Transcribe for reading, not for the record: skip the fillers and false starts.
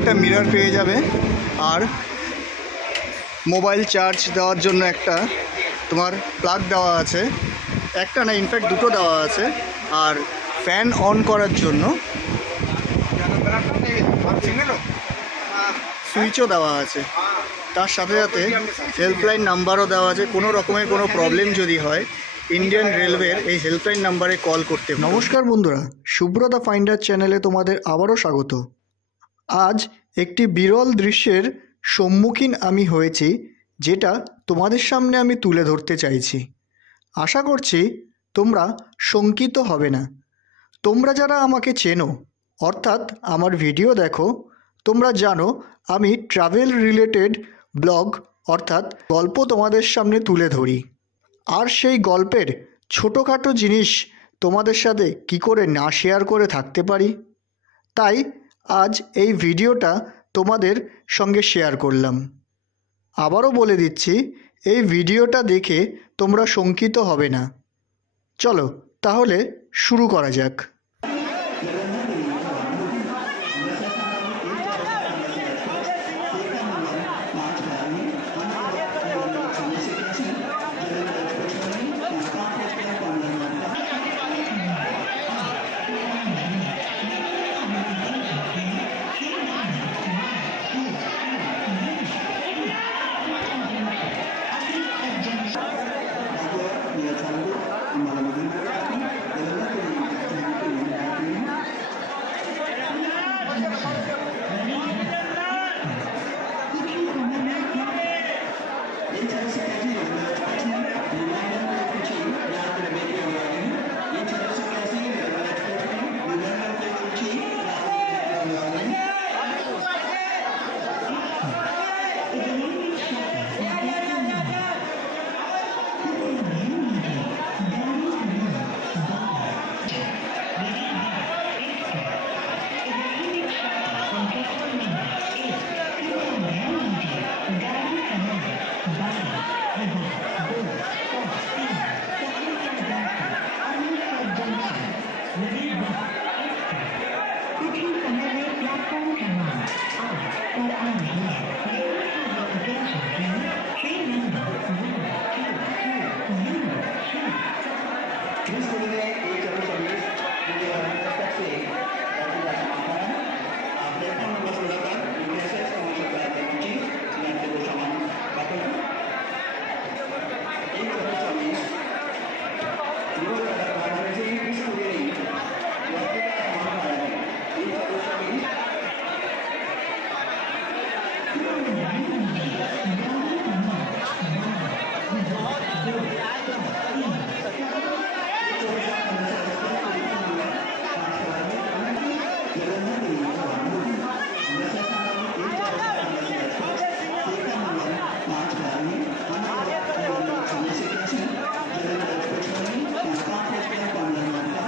একটা মিরর পেয়ে যাবে, আর মোবাইল চার্জ দেওয়ার জন্য একটা তোমার প্লাগ দেওয়া আছে, একটা না ইনফ্যাক্ট দুটো দেওয়া আছে, আর ফ্যান অন করার জন্য সুইচও দেওয়া আছে। তার সাথে সাথে হেল্পলাইন নাম্বারও দেওয়া আছে, কোনো রকমের কোনো প্রবলেম যদি হয় ইন্ডিয়ান রেলওয়ের এই হেল্পলাইন নাম্বারে কল করতে। নমস্কার বন্ধুরা, সুব্রতা ফাইন্ডার চ্যানেলে তোমাদের আবারও স্বাগত। আজ একটি বিরল দৃশ্যের সম্মুখীন আমি হয়েছি, যেটা তোমাদের সামনে আমি তুলে ধরতে চাইছি। আশা করছি তোমরা শঙ্কিত হবে না। তোমরা যারা আমাকে চেনো, অর্থাৎ আমার ভিডিও দেখো, তোমরা জানো আমি ট্রাভেল রিলেটেড ব্লগ অর্থাৎ গল্প তোমাদের সামনে তুলে ধরি। আর সেই গল্পের ছোটোখাটো জিনিস তোমাদের সাথে কি করে না শেয়ার করে থাকতে পারি, তাই আজ এই ভিডিওটা তোমাদের সঙ্গে শেয়ার করলাম। আবারও বলে দিচ্ছি, এই ভিডিওটা দেখে তোমরা শঙ্কিত হবে না। চলো তাহলে শুরু করা যাক।